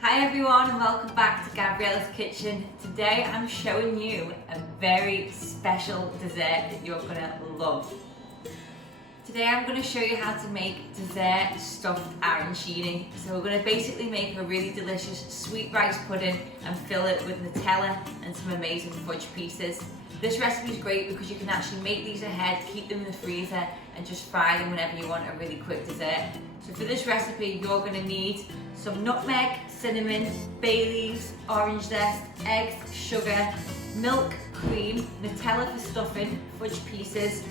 Hi everyone and welcome back to Gabriella's Kitchen. Today I'm showing you a very special dessert that you're going to love. Today I'm going to show you how to make dessert stuffed arancini. So we're going to basically make a really delicious sweet rice pudding and fill it with Nutella and some amazing fudge pieces. This recipe is great because you can actually make these ahead, keep them in the freezer and just fry them whenever you want a really quick dessert. So for this recipe you're going to need some nutmeg, cinnamon, bay leaves, orange zest, eggs, sugar, milk, cream, Nutella for stuffing, fudge pieces,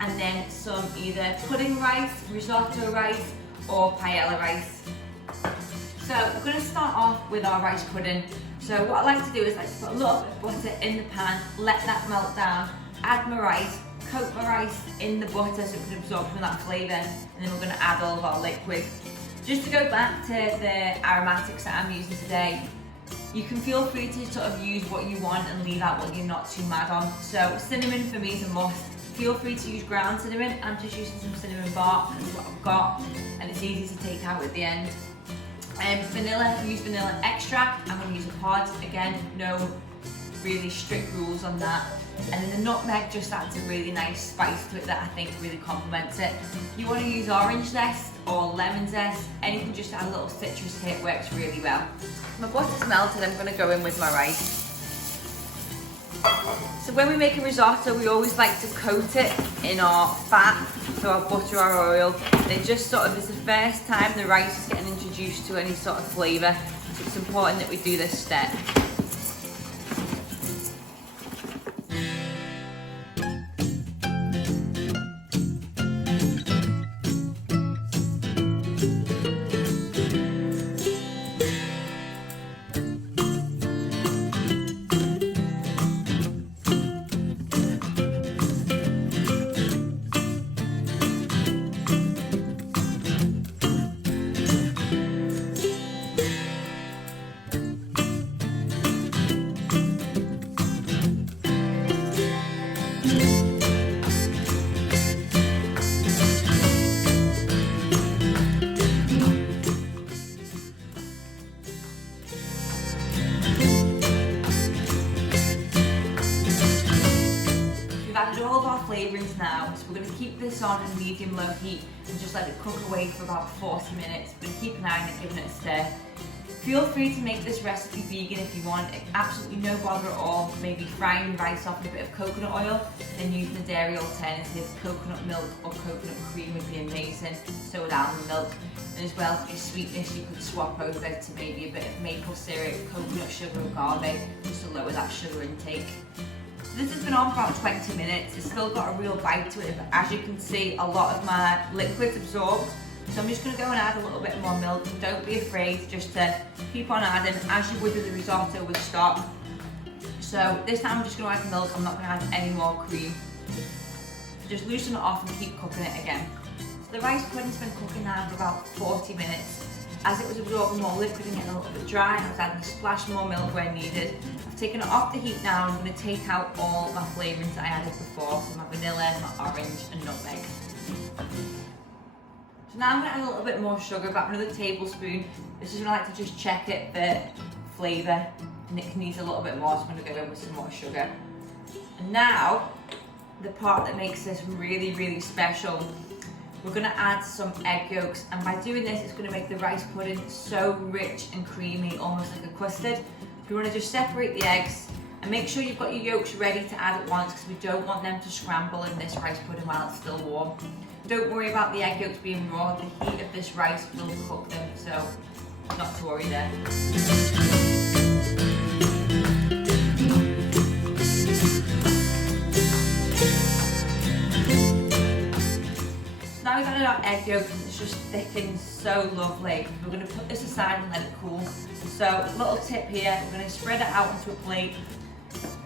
and then some either pudding rice, risotto rice, or paella rice. So we're going to start off with our rice pudding. So what I like to do is put a little bit of butter in the pan, let that melt down, add my rice, coat my rice in the butter so it can absorb some of that flavour, and then we're going to add all of our liquid. Just to go back to the aromatics that I'm using today, you can feel free to sort of use what you want and leave out what you're not too mad on. So cinnamon for me is a must. Feel free to use ground cinnamon. I'm just using some cinnamon bark, that's what I've got, and it's easy to take out at the end. Vanilla, use vanilla extract. I'm going to use a pod. Again, no really strict rules on that. And then the nutmeg just adds a really nice spice to it that I think really complements it. If you want to use orange zest or lemon zest, anything just to add a little citrus hit works really well. My butter's melted, I'm going to go in with my rice. So when we make a risotto, we always like to coat it in our fat, so our butter or oil. And it just sort of is the first time the rice is getting introduced to any sort of flavour. So it's important that we do this step. All of our flavourings now, so we're going to keep this on a medium-low heat and just let it cook away for about 40 minutes. We're going to keep an eye on it, giving it a stir. Feel free to make this recipe vegan if you want, absolutely no bother at all. Maybe frying rice off in a bit of coconut oil, then using the dairy alternative, coconut milk or coconut cream would be amazing, so would almond milk. And as well, for your sweetness, you could swap over to maybe a bit of maple syrup, coconut sugar or agave, just to lower that sugar intake. This has been on for about 20 minutes, it's still got a real bite to it, but as you can see, a lot of my liquid's absorbed. So I'm just going to go and add a little bit more milk. Don't be afraid, just to keep on adding as you would with the risotto with stock. So this time I'm just going to add milk, I'm not going to add any more cream. Just loosen it off and keep cooking it again. So the rice pudding's been cooking now for about 40 minutes. As it was absorbing more liquid and getting a little bit dry, I was adding a splash more milk where needed. I've taken it off the heat now, I'm going to take out all my flavourings that I added before, so my vanilla, my orange and nutmeg. So now I'm going to add a little bit more sugar, about another tablespoon. This is when I like to just check it for flavour, and it needs a little bit more, so I'm going to go in with some more sugar. And now, the part that makes this really, really special. We're going to add some egg yolks, and by doing this it's going to make the rice pudding so rich and creamy, almost like a custard. You want to just separate the eggs and make sure you've got your yolks ready to add at once, because we don't want them to scramble in this rice pudding while it's still warm. Don't worry about the egg yolks being raw, the heat of this rice will cook them, so not to worry there. Now we've added our egg yolk and it's just thickened so lovely. We're going to put this aside and let it cool. So a little tip here, we're going to spread it out onto a plate.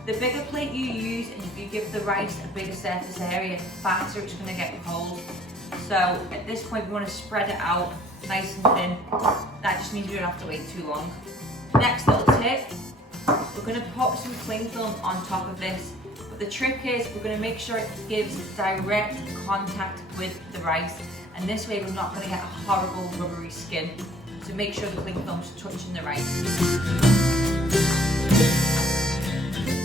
The bigger plate you use, and if you give the rice a bigger surface area, the faster it's going to get cold. So at this point we want to spread it out nice and thin. That just means we don't have to wait too long. Next little tip, we're going to pop some cling film on top of this. But the trick is we're going to make sure it gives direct contact with the rice, and this way we're not going to get a horrible rubbery skin. So make sure the cling film's touching the rice.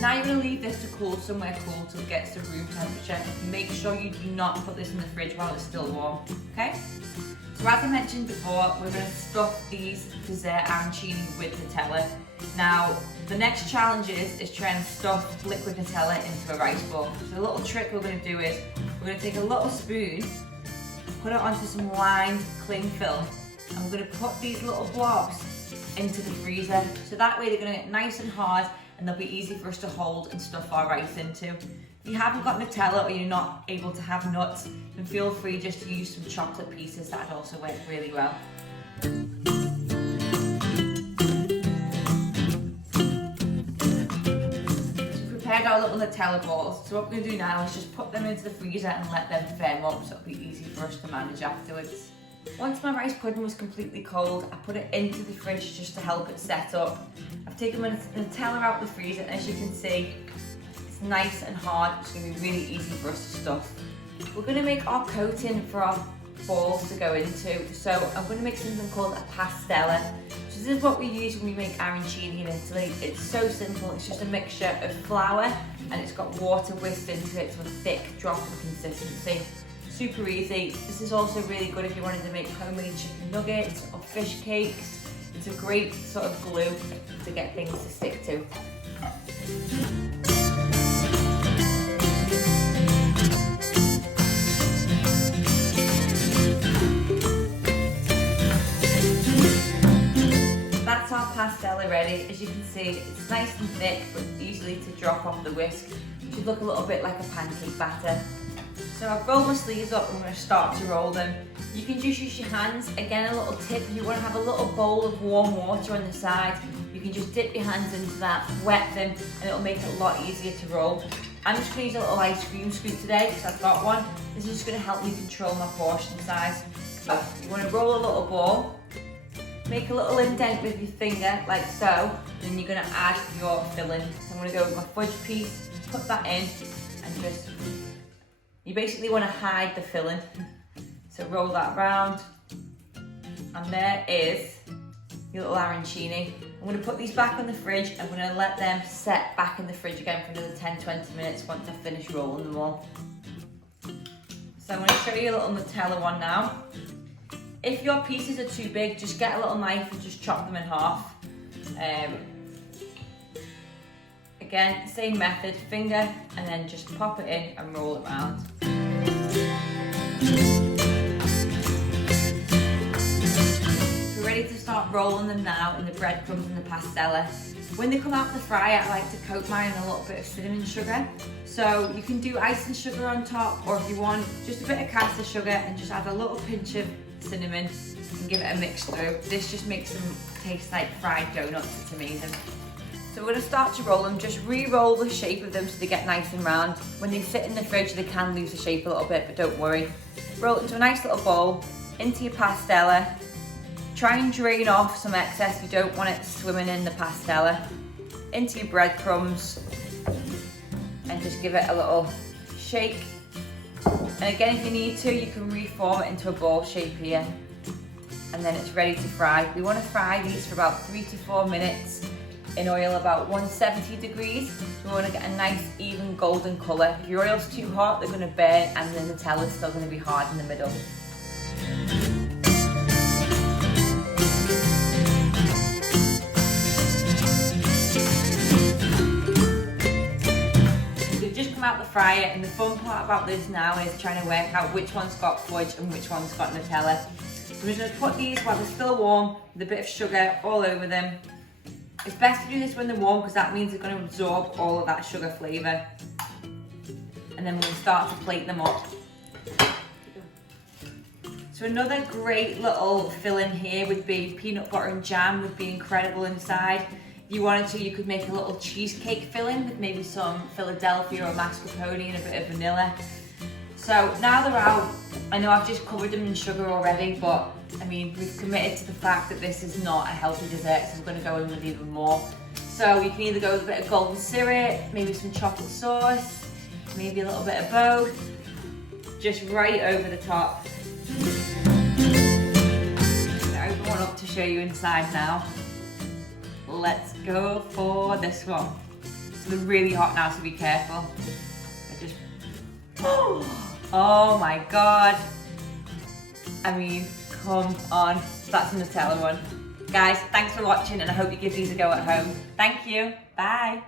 Now you're going to leave this to cool somewhere cool till it gets to room temperature. Make sure you do not put this in the fridge while it's still warm, okay? So as I mentioned before, we're going to stuff these dessert arancini with Nutella. Now, the next challenge is trying to stuff liquid Nutella into a rice ball. So the little trick we're going to do is, we're going to take a little spoon, put it onto some lined cling film, and we're going to put these little blobs into the freezer. So that way they're going to get nice and hard and they'll be easy for us to hold and stuff our rice into. If you haven't got Nutella or you're not able to have nuts, then feel free just to use some chocolate pieces. That'd also work really well. Prepared our little Nutella balls. So what we're going to do now is just put them into the freezer and let them firm up so it'll be easy for us to manage afterwards. Once my rice pudding was completely cold, I put it into the fridge just to help it set up. I've taken my Nutella out of the freezer and as you can see, it's nice and hard. It's going to be really easy for us to stuff. We're going to make our coating for our balls to go into. So I'm going to make something called a Pastella. So this is what we use when we make arancini in Italy. It's so simple. It's just a mixture of flour and it's got water whisked into it to a thick dropping consistency. Super easy. This is also really good if you wanted to make homemade chicken nuggets or fish cakes. It's a great sort of glue to get things to stick to. That's our Pastella ready. As you can see, it's nice and thick but easily to drop off the whisk. It should look a little bit like a pancake batter. So I've rolled my sleeves up and I'm going to start to roll them. You can just use your hands. Again, a little tip, if you want to have a little bowl of warm water on the side, you can just dip your hands into that, wet them, and it'll make it a lot easier to roll. I'm just going to use a little ice cream scoop today because I've got one. This is just going to help me control my portion size. So you want to roll a little ball, make a little indent with your finger like so, then you're going to add your filling. So I'm going to go with my fudge piece, put that in, and just... You basically want to hide the filling. So roll that round. And there is your little arancini. I'm going to put these back in the fridge. I'm going to let them set back in the fridge again for another 10-20 minutes once I've finished rolling them all. So I'm going to show you a little Nutella one now. If your pieces are too big, just get a little knife and just chop them in half. Again, same method, finger, and then just pop it in and roll it around. We're ready to start rolling them now in the breadcrumbs and the Pastella. When they come out of the fryer, I like to coat mine in a little bit of cinnamon sugar. So you can do icing sugar on top, or if you want, just a bit of caster sugar and just add a little pinch of cinnamon and give it a mix through. This just makes them taste like fried donuts. It's amazing. So we're going to start to roll them. Just re-roll the shape of them so they get nice and round. When they sit in the fridge, they can lose the shape a little bit, but don't worry. Roll it into a nice little bowl, into your Pastella. Try and drain off some excess. You don't want it swimming in the Pastella. Into your breadcrumbs, and just give it a little shake. And again, if you need to, you can reform it into a ball shape here. And then it's ready to fry. We want to fry these for about 3 to 4 minutes. In oil about 170 degrees. We want to get a nice even golden colour. If your oil's too hot, they're going to burn and the Nutella's still going to be hard in the middle. They've just come out the fryer and the fun part about this now is trying to work out which one's got fudge and which one's got Nutella. So we're just going to put these while they're still warm with a bit of sugar all over them. It's best to do this when they're warm because that means they're going to absorb all of that sugar flavour. And then we'll start to plate them up. So another great little filling here would be peanut butter and jam, would be incredible inside. If you wanted to, you could make a little cheesecake filling with maybe some Philadelphia or mascarpone and a bit of vanilla. So now they're out, I know I've just covered them in sugar already, but I mean, we've committed to the fact that this is not a healthy dessert, so we're going to go in with even more. So you can either go with a bit of golden syrup, maybe some chocolate sauce, maybe a little bit of both, just right over the top. I'm going to open one up to show you inside now. Let's go for this one. So they're really hot now, so be careful. I just, oh my God. I mean, come on. That's a Nutella one. Guys, thanks for watching and I hope you give these a go at home. Thank you. Bye.